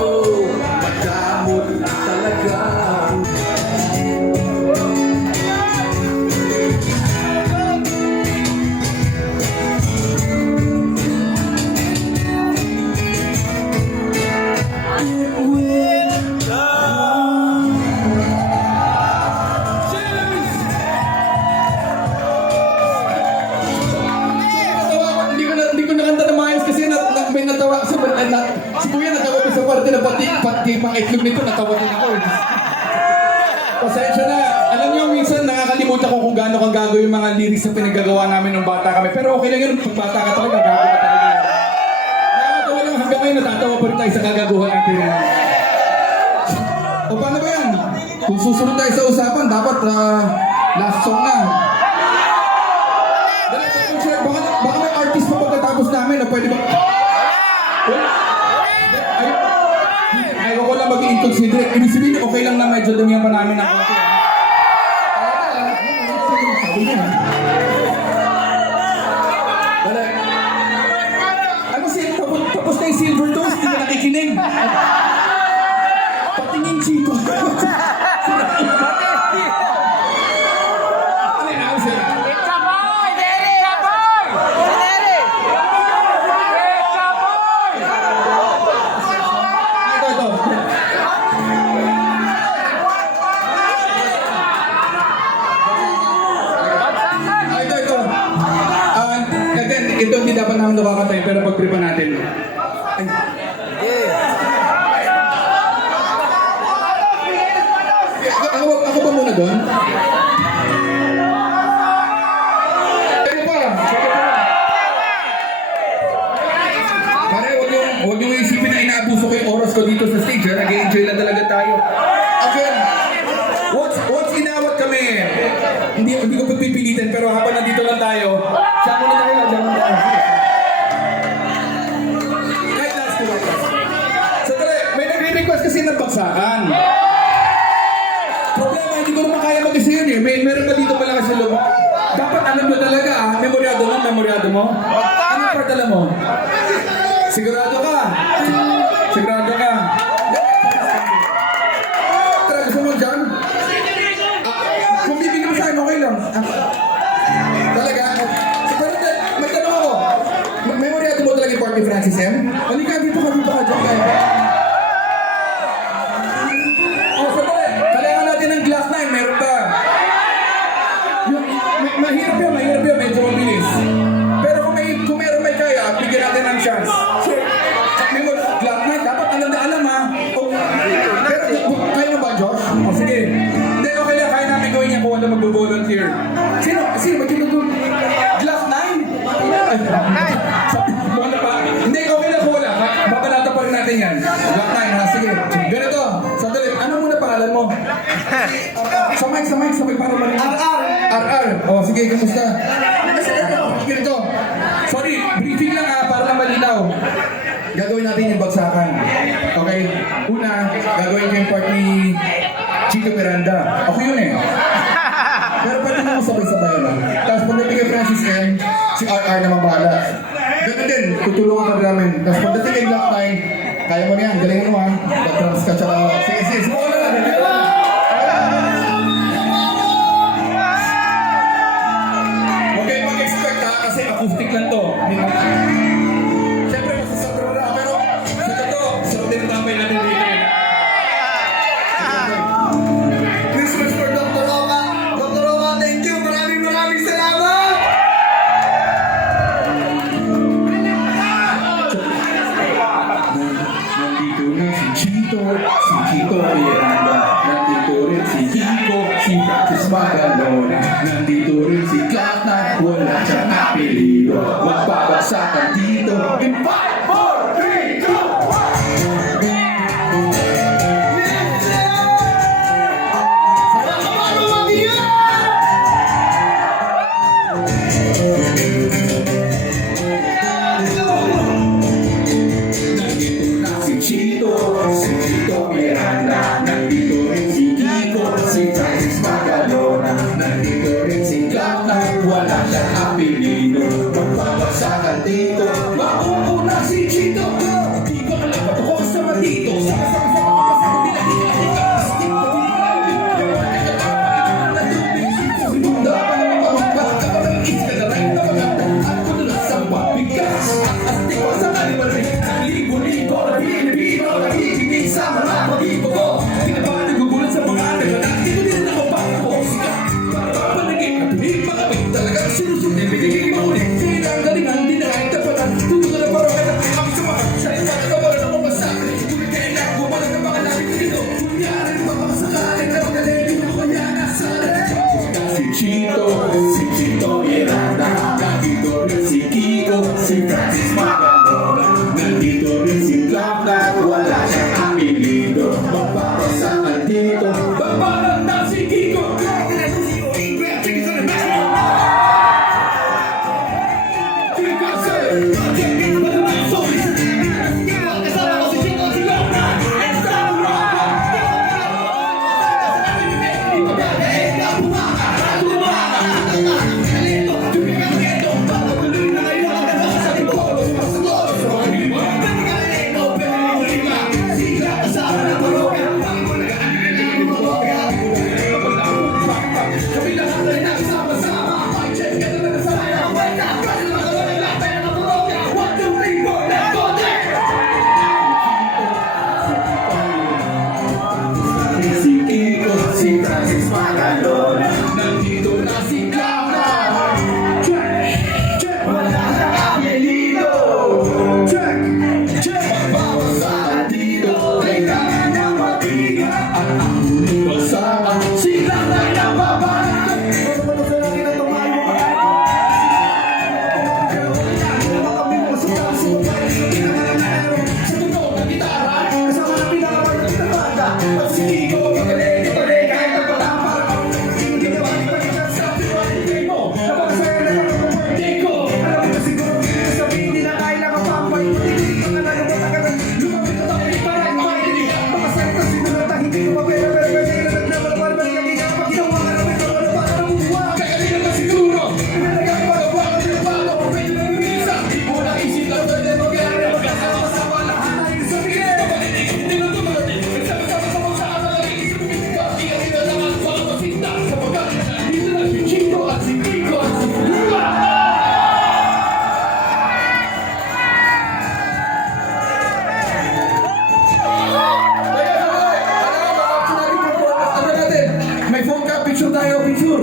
mo, madamot talaga. May natawa sa si Kuya natawa ko sa parte na pati mga itlog nito natawa din ako. Pasensya na. Alam niyo minsan nakakalimutan ko kung gaano kang gago yung mga lyrics na pinaggagawa namin nung bata kami. Pero okay lang yun kung bata ka talaga, gago ka talaga. Nakakatawa lang hanggang ngayon natatawa pa rin tayo sa kagaguhan natin. O paano ba yan? Kung susunod tayo sa usapan, dapat last song na. Baka may artist pa pagkatapos namin o pwede ba? Ayaw ko lang mag-i-inconsiderate. Ibig sabihin, okay lang na medyo dumihan pa namin ang konti. Sabi niya. Ano tapos na yung silver toast, hindi ka nakikinig. Patingin, Chico. Ito hindi dapat namin nakakatay pero pag-tripan natin. Ay. Ako ba muna doon? Ano pa? Pare, huwag yung isipin na inaabuso ko yung oras ko dito sa stage. Nag-i-enjoy lang talaga tayo. Again, once inawat kami, hindi ko pagpipilitan pero habang nandito lang tayo, siya muna tayo. Kahit last to work. Sandali, may nagre-request kasi ng bagsakan. Problema, hindi ko naman kaya mag-isa yun eh. Meron ba dito pala kasi loob? Dapat alam mo talaga memoryado mo? Ano yung partala mo? Sigurado ka? Sigurado ka? Tara, gusto mo dyan? Kung bibigyan mo sa akin, okay lang. Talaga? May tanong ako. Memoryado mo talaga yung Party Francis M? Halika, dito ka, dyan kayo. Sandali. Kailangan natin ng glass 9, meron ba? Mahirap yun, medyo mabilis. Pero kung meron may kaya, bigyan natin ng chance. Glass 9, dapat alam na alam ha. Pero kaya mo ba, Josh? O sige. Hindi, okay lang, kaya namin gawin niya kung ano mag-volunteer. Sino ba tinutulog? Glass 9? Mukha na pa. Hindi, okay lang po wala. Babalata pa rin natin yan. Black time, ha? Sige. Ganito. Sandali. Ano muna pangalan mo? Sa mic, para marinig. RR. O, sige, kamusta? Ganito. Sorry, briefing lang ha, para lang malinaw. Gagawin natin yung bagsakan. Okay? Una, gagawin ko yung part ni Chito Miranda. Ako yun eh. Pero pwede naman sabay-sabay lang. Tapos pagdating kay Francis M, si RR naman bahala. Ganun din, tutulungan ka namin. Tapos pagdating kay Black Time, kaya mo na yan, galing mo ha. Batrans ka tsaka, sige, subukan na lang. Huwag kayo mag-expect ha, kasi acoustic lang to. Siyempre, masasabro na, pero sa totoo, sarap din ang tambay natin dito. Christmas for Dr. Oka. Dr. Oka, thank you. Maraming salamat. Nandito na si Chito Miranda. Nandito rin si Kiko, si Francis Magalona. Nandito rin si Cloud9, wala siyang apelido. Magpapagsakan dito in 5, 4, 3, 2, 1. Si Chito Miranda. Nandito rin si Kiko, si Francis Magalona. Nandito rin si Cloud9, wala siyang apelido. Magpapagsakan dito, mauuna si Chito. Sama na tuloy. Kami lahat ay nagsama-sama. Mic check, ito na sa mga wake up. Kasi magkakaroon na pera na tulog. 1, 2, 3, 4, let's go there! Si Kiko, si Francis Magalon. Nandito na si Clara. Check, check, wala na apelido. Check, check, magbawas sa dito. Kailangan na mabigat. At ang basaan, silang na nababahan. Sa tunog ng gitara, kasama ng pinakamayot na banda. At si Kiko, magaling ito rin kahit ang patapar. Hindi na ba ipagkat sa birthday mo? Napakasaya na naman ang birthday ko. Alam mo na siguro hindi na sabihin, hindi na kaya nakapampay. Hindi ka na nalabot ang gano'n. Lumapit na tayo, para kumain. Makasaya ka sinulat na hindi ko mapera. Pero pwede na nagnabalawal, balik ang ginawa. Pag ginawa ka naman, wala para nabubuha. Kaya di naman siguro. Pinalagay pa, bago pinabago. Pwede na lumisa. Di mo naisip lang, pwede mag-aaral. Magkasama-sama lahat tayo sa bigay. Hindi na tumagal. Nagsama-sama sa mga saan na isip mo. Iyan nila lang ang mga pasinta. Sapagkat dito na si Chico at si Kiko at si Lula. May phone ka, picture tayo, picture.